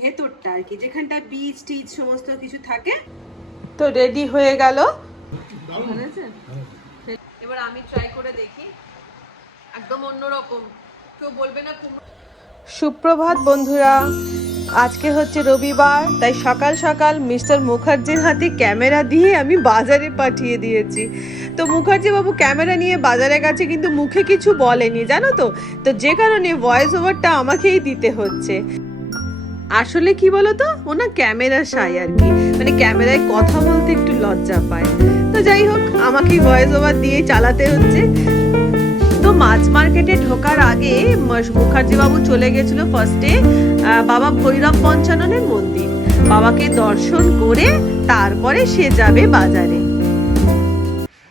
ভেতরটা আর কি যেখানটা বীজ টিজ সমস্ত কিছু থাকে। তো রেডি হয়ে গেল। এবার আমি ট্রাই করে দেখি। একদম অন্যরকম। কেউ বলবে না সুপ্রভাত বন্ধুরা আজকে হচ্ছে রবিবার তাই সকাল সকাল মিস্টার মুখার্জির হাতে ক্যামেরা দিয়ে আমি বাজারে পাঠিয়ে দিয়েছি। তো মুখার্জি বাবু ক্যামেরা নিয়ে বাজারে গেছে কিন্তু মুখে কিছু বলেনি জানো তো? তো যে কারণে ভয়েস ওভারটা আমাকেই দিতে হচ্ছে। আসলে কি বলতো? ও না ক্যামেরা সাই আর কি। মানে ক্যামেরায় কথা বলতে একটু লজ্জা পায়। তো যাই হোক, আমাকে ভয়েস ওভার দিয়ে চালাতে হচ্ছে। তো মাছ মার্কেটে ঢোকার আগে ম- মুখার্জি বাবু চলে গেছিল ফার্স্টে বাবা ভৈরব পঞ্চাননের মন্দির। বাবাকে দর্শন করে তারপরে সে যাবে বাজারে।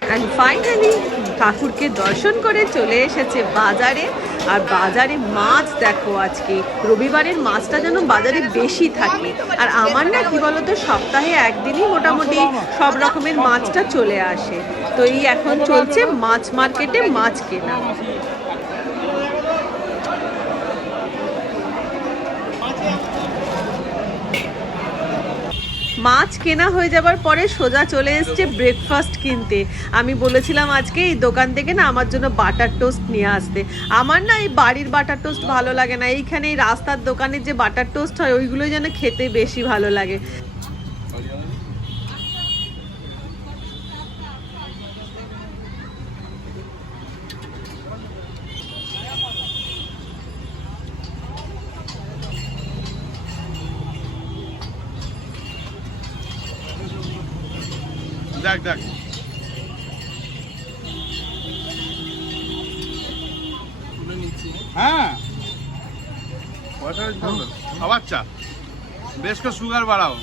অ্যান্ড ফাইনালি ঠাকুরকে দর্শন করে চলে এসেছে বাজারে। আর বাজারে মাছ দেখো আজকে। রবিবারের মাছটা যেন বাজারে বেশি থাকে। আর আমার না, কি বলতো, সপ্তাহে একদিনই মোটামুটি সব রকমের মাছটা চলে আসে। তো এই এখন চলছে মাছ মার্কেটে মাছ কেনা। মাছ কেনা হয়ে যাবার পরে সোজা চলে এসছে ব্রেকফাস্ট কিনতে। আমি বলেছিলাম আজকে এই দোকান থেকে না আমার জন্য বাটার টোস্ট নিয়ে আসতে। আমার না এই বাড়ির বাটার টোস্ট ভালো লাগে না। এইখানে এই রাস্তার দোকানের যে বাটার টোস্ট হয়, ওইগুলোই যেন খেতে বেশি ভালো লাগে। দেখ দেখ। হ্যাঁ। পয়সা আবার চা। বেশ করে সুগার বাড়াও।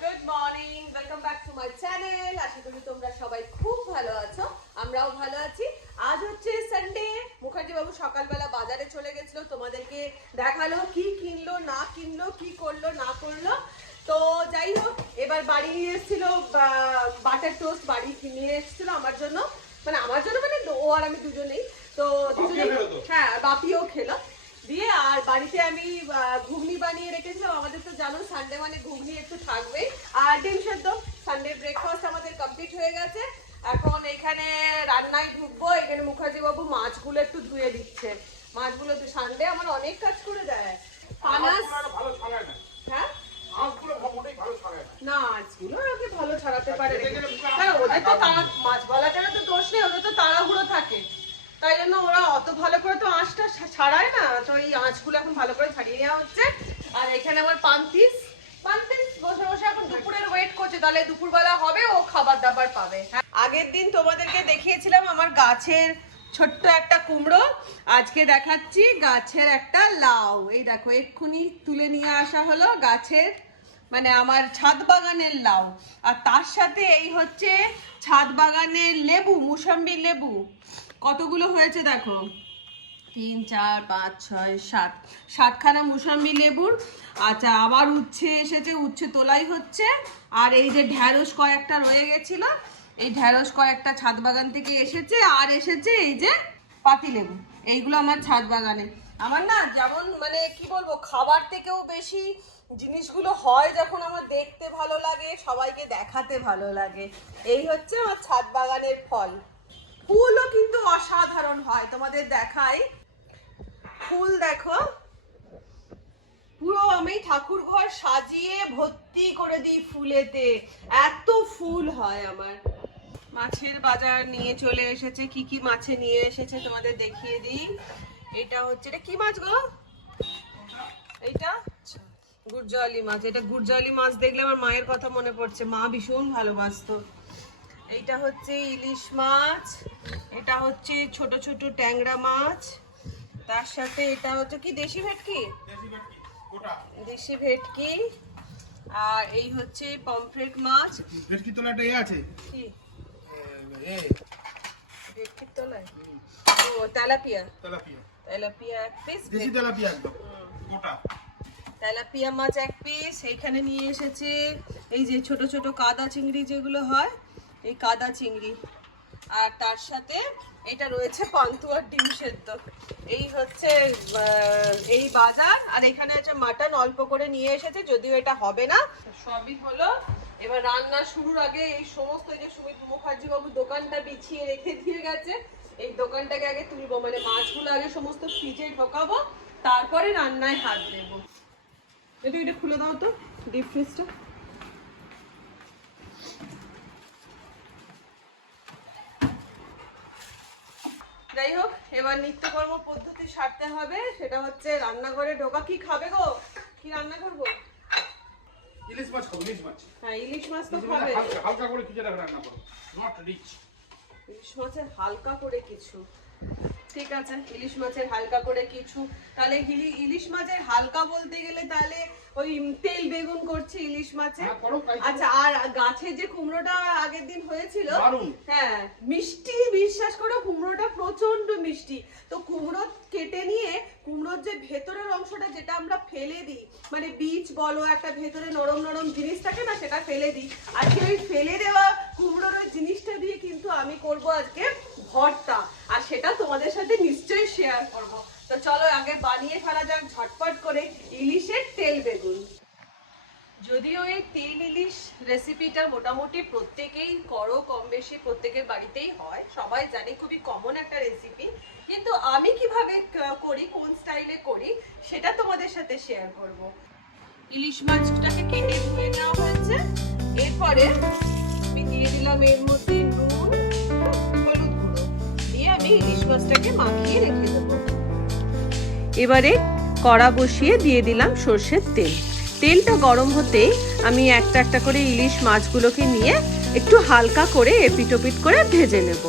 Good morning welcome back to my channel আশা করি তোমরা সবাই খুব ভালো আছো আমরাও ভালো আছি। আজ হচ্ছে সানডে মুখার্জি বাবু সকালবেলা বাজারে চলে গেছিল তোমাদেরকে দেখাল কি কিনলো না কিনলো কি করল না করল। এবার বাড়ি নিয়ে এসেছিল বাটার টোস্ট বাড়ি নিয়ে এসেছিল আমার জন্য। মানে আমার জন্য মানে ও আর আমি দুজনেই। তো দুজনেই হ্যাঁ বাপিও খেলো। দিয়ে আর বাড়িতে আমি ঘুগনি বানিয়ে রেখেছিলাম। আমাদের তো জানো সানডে মানে ঘুগনি একটু থাকবেই। আর ডিম সেদ্ধ। সানডে ব্রেকফাস্ট আমাদের কমপ্লিট হয়ে গেছে। এখন এখানে রান্নায় ঢুকবো। এখানে মুখার্জি বাবু মাছগুলো একটু ধুয়ে দিচ্ছে। মাছগুলো তো সানডে আমার অনেক কাজ করে দেয় পানাস ভালো ছাড়ায় না হ্যাঁ মাছগুলো মোটেই ভালো ছাড়ায় না না মাছগুলো ওকে ভালো ছাড়াতে পারে কারণ ওদের তো তারা তো দোষ নেই ওদের তো তাড়াহুড়ো থাকে। তাই জন্য ওরা অত ভালো করে তো আঁশটা ছাড়ায় না তো এই আঁশগুলো এখন ভালো করে ছাড়িয়ে নেওয়া হচ্ছে। আর এখানে আমার পান্তিস। পান্তিস বসে বসে এখন দুপুরের ওয়েট করছে তাহলে দুপুরবেলা হবে ও খাবার দাবার পাবে। হ্যাঁ, আগের দিন তোমাদেরকে দেখিয়েছিলাম আমার গাছের ছোট্ট একটা কুমড়ো। আজকে দেখাচ্ছি গাছের একটা লাউ। এই দেখো এক্ষুনি তুলে নিয়ে আসা হলো গাছের মানে আমার ছাদ বাগানের লাউ। আর তার সাথে এই হচ্ছে ছাদ বাগানের লেবু, মুসাম্বি লেবু। কতগুলো হয়েছে দেখো? তিন, চার, পাঁচ, ছয়, সাত। সাতখানা মুসাম্বি লেবুর। আচ্ছা আবার উচ্ছে এসেছে, উচ্ছে তোলাই হচ্ছে। আর এই যে ঢ্যাঁড়স কয়েকটা রয়ে গেছিল, এই ঢ্যাঁড়স কয়েকটা ছাদ বাগান থেকে এসেছে, আর এসেছে এই যে পাতিলেবু এইগুলো আমার ছাদ বাগানে। আমার না যেমন মানে কি বলব, খাবার থেকেও বেশি জিনিসগুলো হয় যখন আমার দেখতে ভালো লাগে, সবাইকে দেখাতে ভালো লাগে। এই হচ্ছে আমার ছাদ বাগানের ফল। ফুলও কিন্তু অসাধারণ হয় তোমাদের দেখাই। ফুল দেখো। পুরো আমি ঠাকুর ঘর সাজিয়ে ভর্তি করে দিই ফুলেতে। এত ফুল হয় আমার। মাছের বাজার নিয়ে চলে এসেছে। কি কি মাছে নিয়ে এসেছে তোমাদের দেখিয়ে দিই। এটা হচ্ছে এটা কি মাছ গো? এইটা গুরজালি মাছ এটা গুরজালি মাছ দেখলে আমার মায়ের কথা মনে পড়ছে। মা ভীষণ ভালোবাসতো। এইটা হচ্ছে ইলিশ মাছ এটা হচ্ছে ছোট ছোট ট্যাংরা মাছ তার সাথে এটা হচ্ছে কি দেশি ভেটকি? দেশি ভেটকি আর এই হচ্ছে পমফ্রেট মাছ। ভেটকি তোলা একটা এ আছে। কি? এ ভেটকির ও তেলাপিয়া। তেলাপিয়া। তেলাপিয়া এক পিস দেশি তেলাপিয়া একদম। গোটা। তেলাপিয়া মাছ এক পিস, এইখানে নিয়ে এসেছে এই যে ছোট ছোট কাদা চিংড়ি যেগুলো হয়, এই কাদা চিংড়ি। আর তার সাথে এটা রয়েছে পান্তুয়ার ডিম সেদ্ধ। এই হচ্ছে এই বাজার, আর এখানে আছে মাটন, অল্প করে নিয়ে এসেছে, যদিও এটা হবে না। সবই হলো, এবার রান্না শুরুর আগে এই সমস্ত যে সুমিত মুখার্জি বাবু দোকানটা বিছিয়ে রেখে দিয়ে গেছে, এই দোকানটাকে আগে তুলবো মানে মাছগুলো আগে সমস্ত ফ্রিজে ঢোকাবো, তারপরে রান্নায় হাত দেবো। যদি এটা খুলে দাও তো ডিপ ফ্রিজটা যাই হোক এবার নিত্যকর্ম পদ্ধতি সারতে হবে সেটা হচ্ছে রান্নাঘরে ঢোকা। কি খাবে গো? কি রান্না করব? ইলিশ মাছ খাব ইলিশ মাছ। হ্যাঁ ইলিশ মাছ তো খাবে। হালকা করে কিছু রান্না করো। নট রিচ ইলিশ মাছের হালকা করে কিছু। ঠিক আছে ইলিশ মাছের হালকা করে কিছু। তাহলে ইলিশ মাছের হালকা বলতে গেলে তাহলে ওই তেল বেগুন করছে ইলিশ মাছে। হ্যাঁ। আচ্ছা আর গাছে যে কুমড়োটা আগের দিন হয়েছিল হ্যাঁ মিষ্টি বিশ্বাস করো কুমড়োটা প্রচণ্ড মিষ্টি। তো কুমড়ো কেটে নিয়ে কুমড়োর যে ভেতরের অংশটা যেটা আমরা ফেলে দিই মানে বীজ বলো একটা ভেতরে নরম নরম জিনিস থাকে না সেটা ফেলে দিই। আজকে ওই ফেলে দেওয়া কুমড়োর ওই জিনিসটা দিয়ে কিন্তু আমি করব আজকে ভর্তা। আর সেটা তোমাদের সাথে নিশ্চয়ই শেয়ার করব। তো চলো আগে বানিয়ে ফেলা যাক, ঝটপট করে ইলিশের তেল বেগুন। যদিও এই তেল ইলিশ রেসিপিটা মোটামুটি প্রত্যেকেই করো কম বেশি প্রত্যেকের বাড়িতেই হয়। সবাই জানে খুবই কমন একটা রেসিপি কিন্তু আমি কীভাবে করি, কোন স্টাইলে করি, সেটা তোমাদের সাথে শেয়ার করব। ইলিশ মাছটাকে কেটে ধুয়ে নেওয়া হয়েছে। এরপরে আমি দিয়ে দিলাম এর মধ্যে এবারে কড়া বসিয়ে দিয়ে দিলাম সর্ষের তেল। তেলটা গরম হতেই আমি একটা একটা করে ইলিশ মাছগুলোকে নিয়ে একটু হালকা করে এপিটোপিট করে ভেজে নেব।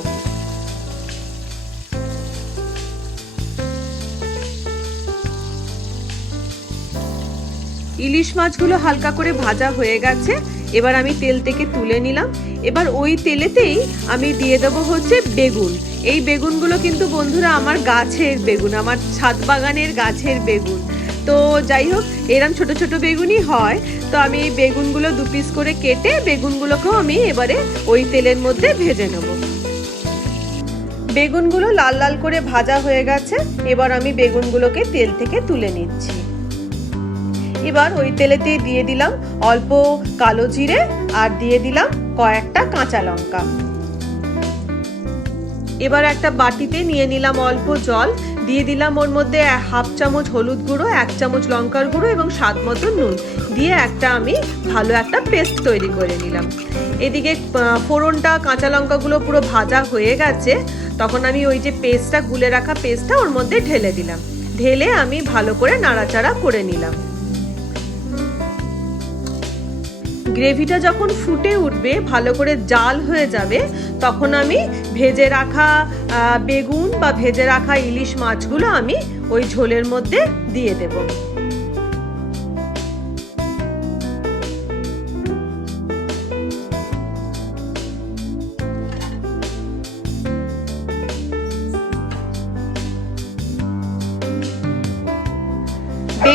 ইলিশ মাছগুলো হালকা করে ভাজা হয়ে গেছে, এবার আমি তেল থেকে তুলে নিলাম। এবার ওই তেলেতেই আমি দিয়ে দেবো হচ্ছে বেগুন। এই বেগুনগুলো কিন্তু বন্ধুরা আমার গাছের বেগুন, আমার ছাদ বাগানের গাছের বেগুন। তো যাই হোক, এরম ছোট ছোট বেগুনই হয়। তো আমি এই বেগুনগুলো দু পিস করে কেটে বেগুনগুলোকেও আমি এবারে ওই তেলের মধ্যে ভেজে নেব। বেগুনগুলো লাল লাল করে ভাজা হয়ে গেছে। এবার আমি বেগুনগুলোকে তেল থেকে তুলে নিচ্ছি। এবার ওই তেলেতে দিয়ে দিলাম অল্প কালো জিরে আর দিয়ে দিলাম কয়েকটা কাঁচা লঙ্কা। এবার একটা বাটিতে নিয়ে নিলাম অল্প জল, দিয়ে দিলাম ওর মধ্যে হাফ চামচ হলুদ গুঁড়ো, এক চামচ লঙ্কার গুঁড়ো এবং স্বাদ মতো নুন, দিয়ে একটা আমি ভালো একটা পেস্ট তৈরি করে নিলাম। এদিকে ফোড়নটা কাঁচা লঙ্কাগুলো পুরো ভাজা হয়ে গেছে, তখন আমি ওই যে পেস্টটা গুলে রাখা পেস্টটা ওর মধ্যে ঢেলে দিলাম। ঢেলে আমি ভালো করে নাড়াচাড়া করে নিলাম। গ্রেভিটা যখন ফুটে উঠবে, ভালো করে জাল হয়ে যাবে, তখন আমি ভেজে রাখা বেগুন বা ভেজে রাখা ইলিশ মাছগুলো আমি ওই ঝোলের মধ্যে দিয়ে দেব।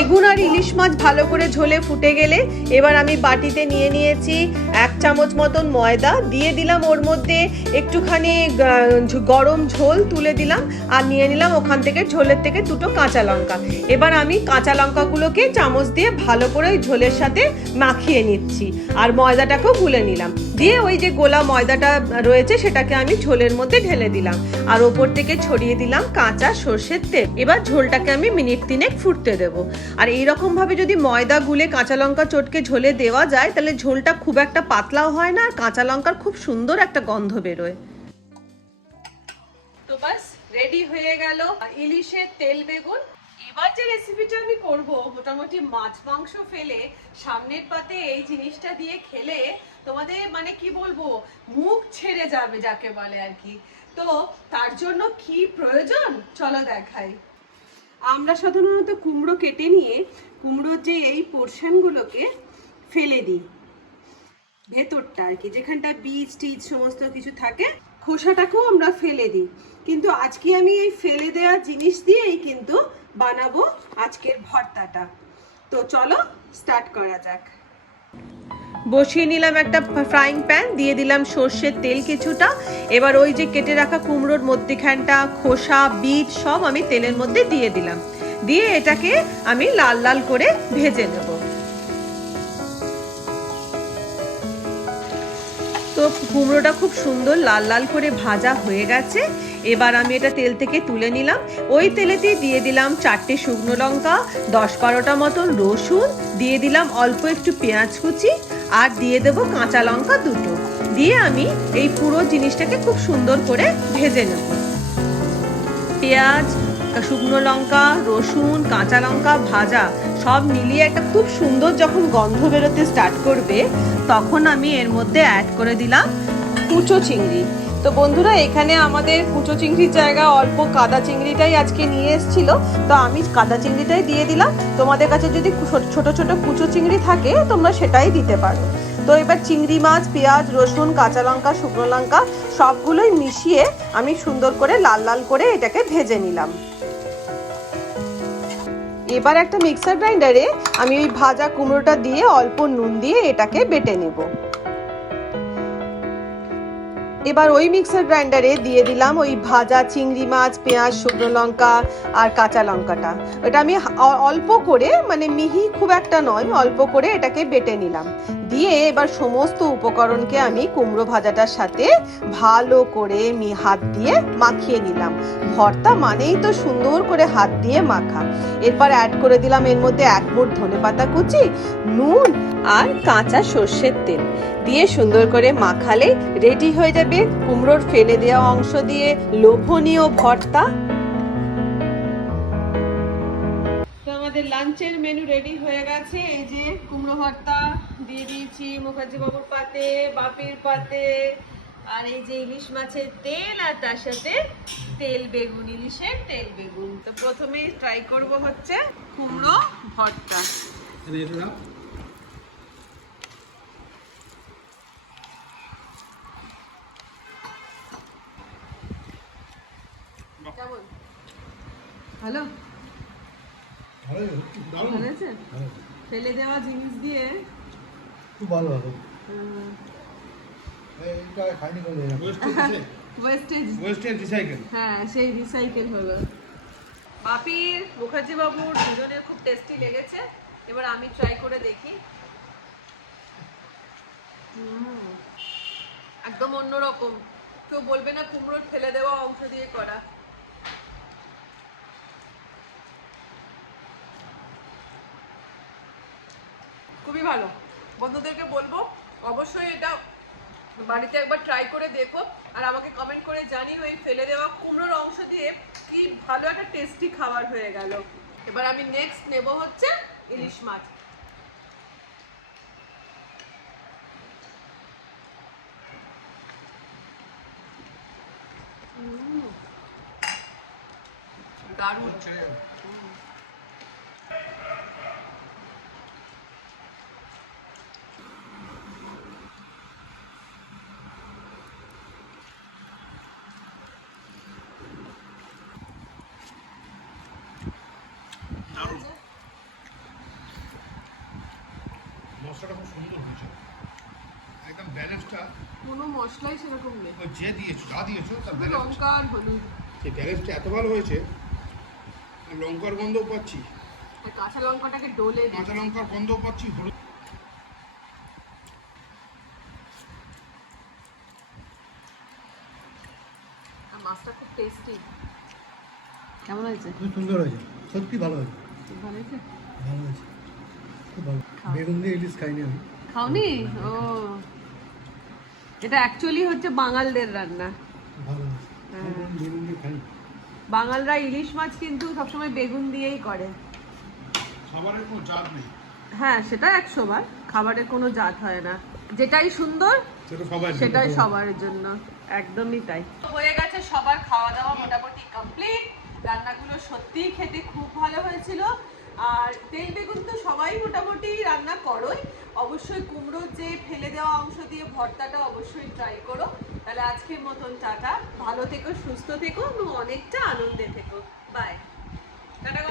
বেগুন আর ইলিশ মাছ ভালো করে ঝোলে ফুটে গেলে এবার আমি বাটিতে নিয়ে নিয়েছি এক চামচ মতন ময়দা। দিয়ে দিলাম ওর মধ্যে একটুখানি গরম ঝোল তুলে দিলাম আর নিয়ে নিলাম ওখান থেকে ঝোলের থেকে দুটো কাঁচা লঙ্কা। এবার আমি কাঁচা লঙ্কাগুলোকে চামচ দিয়ে ভালো করে ওই ঝোলের সাথে মাখিয়ে নিচ্ছি আর ময়দাটাকেও গুলে নিলাম। দিয়ে ওই যে গোলা ময়দাটা রয়েছে সেটাকে আমি ঝোলের মধ্যে ঢেলে দিলাম আর ওপর থেকে ছড়িয়ে দিলাম কাঁচা সর্ষের তেল। এবার ঝোলটাকে আমি মিনিট তিনেক ফুটতে দেবো। আর এইরকমভাবে যদি ময়দা গুলে কাঁচা লঙ্কা চটকে ঝোলে দেওয়া যায়, তাহলে ঝোলটা খুব একটা পাতলাও হয় না, আর কাঁচা লঙ্কার খুব সুন্দর একটা গন্ধ বেরোয়। তো বাস রেডি হয়ে গেল ইলিশের তেল বেগুন। এবার যে রেসিপিটা আমি করব, মোটামুটি মাছ মাংস ফেলে সামনের পাতে এই জিনিসটা দিয়ে খেলে তোমাদের মানে কি বলব, মুখ ছেড়ে যাবে যাকে বলে আর কি। তো তার জন্য কি প্রয়োজন? চলো দেখাই। আমরা সাধারণত কুমড়ো কেটে নিয়ে কুমড়োর যে এই পোর্শনগুলোকে ফেলে দিই। ভেতরটা আর কি, যেখানটা বীজ টিজ সমস্ত কিছু থাকে, খোসাটাকেও আমরা ফেলে দিই। কিন্তু আজকে আমি এই ফেলে দেওয়া জিনিস দিয়েই কিন্তু বানাবো আজকের ভর্তাটা। তো চলো স্টার্ট করা যাক। বসিয়ে নিলাম একটা ফ্রাইং প্যান দিয়ে দিলাম সর্ষের তেল কিছুটা। এবার ওই যে কেটে রাখা কুমড়োর মধ্যেখানটা, খোসা, বীজ সব আমি তেলের মধ্যে দিয়ে দিলাম। দিয়ে এটাকে আমি লাল লাল করে ভেজে নেব। তো কুমড়োটা খুব সুন্দর লাল লাল করে ভাজা হয়ে গেছে। এবার আমি এটা তেল থেকে তুলে নিলাম। ওই তেলেতেই দিয়ে দিলাম চারটে শুকনো লঙ্কা, দশ বারোটা মতন রসুন, দিয়ে দিলাম অল্প একটু পেঁয়াজ কুচি, আর দিয়ে দেবো কাঁচা লঙ্কা দুটো। দিয়ে আমি এই পুরো জিনিসটাকে খুব সুন্দর করে ভেজে নেব। পেঁয়াজ, শুকনো লঙ্কা, রসুন, কাঁচা লঙ্কা ভাজা সব মিলিয়ে একটা খুব সুন্দর যখন গন্ধ বেরোতে স্টার্ট করবে, তখন আমি এর মধ্যে অ্যাড করে দিলাম কুচো চিংড়ি। তো বন্ধুরা, এখানে আমাদের কুচো চিংড়ির জায়গা অল্প কাদা চিংড়িটাই আজকে নিয়ে এসেছিল। তো আমি কাদা চিংড়িটাই দিয়ে দিলাম। তোমাদের কাছে যদি ছোট- ছোট কুচো চিংড়ি থাকে, তোমরা সেটাই দিতে পারো। তো এবার চিংড়ি মাছ, পেঁয়াজ, রসুন, কাঁচা লঙ্কা, শুকনো লঙ্কা, সবগুলোই মিশিয়ে আমি সুন্দর করে লাল লাল করে এটাকে ভেজে নিলাম। এবার একটা মিক্সার গ্রাইন্ডারে আমি ওই ভাজা কুমড়োটা দিয়ে অল্প নুন দিয়ে এটাকে বেটে নেব। এবার ওই মিক্সার গ্রাইন্ডারে দিয়ে দিলাম ওই ভাজা চিংড়ি মাছ, পেঁয়াজ, শুকনো লঙ্কা আর কাঁচা লঙ্কাটা। এটা আমি অল্প করে মানে মিহি খুব একটা নয়, অল্প করে এটাকে বেটে নিলাম। দিয়ে এবার সমস্ত উপকরণকে আমি কুমড়ো ভাজাটার সাথে ভালো করে মি, হাত দিয়ে মাখিয়ে নিলাম। ভর্তা মানেই তো সুন্দর করে হাত দিয়ে মাখা। এরপর অ্যাড করে দিলাম এর মধ্যে এক মুঠ ধনে পাতা কুচি, নুন আর কাঁচা সর্ষের তেল। দিয়ে সুন্দর করে মাখালে রেডি হয়ে যাবে কুমড়োর ফেলে দেওয়া অংশ দিয়ে লোভনীয় ভর্তা। তো আমাদের লাঞ্চের মেনু রেডি হয়ে গেছে। এই যে কুমড়ো ভর্তা দিয়ে দিয়েছি মুখার্জি বাবুর পাতে বাপির পাতে আর এই যে ইলিশ মাছের তেল আর তার সাথে তেল বেগুন ইলিশের তেল বেগুন। তো প্রথমেই ট্রাই করব হচ্ছে কুমড়ো ভর্তা কেমন ভালো ভালো হয়েছে ফেলে দেওয়া জিনিস দিয়ে খুব ভালো রিসাইকেল হ্যাঁ সেই রিসাইকেল হলো। বাপির মুখার্জি বাবুর দুজনের খুব টেস্টি লেগেছে। এবার আমি ট্রাই করে দেখি। একদম অন্যরকম। কেউ বলবে না কুমড়োর ফেলে দেওয়া অংশ দিয়ে করা। ভালো। বন্ধুদেরকে বলব, অবশ্যই এটা বাড়িতে একবার ট্রাই করে দেখো আর আমাকে কমেন্ট করে জানিও এই ফেলে দেওয়া কুমড়োর অংশ দিয়ে কি ভালো একটা টেস্টি খাবার হয়ে গেল। এবার আমি নেক্সট নেব হচ্ছে ইলিশ মাছ। দারুণ। মশলাটা খুব সুন্দর হয়েছে। একদম ব্যালেন্সটা কোনো মশলাই সেরকম নেই। যে দিয়েছ যা দিয়েছ তার লঙ্কা আর হলুদ। সেই ব্যালেন্সটা এত ভালো হয়েছে আমি লঙ্কার গন্ধও পাচ্ছি। কাঁচা লঙ্কাটাকে ডলে দিই। কাঁচা লঙ্কার গন্ধও পাচ্ছি হলুদ। আর মাছটা খুব টেস্টি কেমন হয়েছে? খুব সুন্দর হয়েছে সত্যি ভালো হয়েছে। ভালো হয়েছে? ভালো হয়েছে খুব ভালো। বেগুন দিয়ে ইলিশ খাইনি আমি। খাওনি? ও। এটা অ্যাকচুয়ালি হচ্ছে বাঙালদের রান্না। খুব ভালো হয়েছে হ্যাঁ। বেগুন দিয়ে খাই বাঙালরা ইলিশ মাছ কিন্তু সবসময় বেগুন দিয়েই করে। খাবারের কোনো জাত নেই। হ্যাঁ সেটা একশো বার। খাবারের কোনো জাত হয় না। যেটাই সুন্দর সেটাই সবার জন্য। একদমই তাই। হয়ে গেছে সবার খাওয়া দাওয়া মোটামুটি কমপ্লিট রান্নাগুলো সত্যিই খেতে খুব ভালো হয়েছিল। আর তেল বেগুন তো সবাই মোটামুটি রান্না করোই। অবশ্যই কুমড়োর যে ফেলে দেওয়া অংশ দিয়ে ভর্তাটা অবশ্যই ট্রাই করো। তাহলে আজকের মতন টাটা। ভালো থেকো, সুস্থ থেকো এবং অনেকটা আনন্দে থেকো। By tata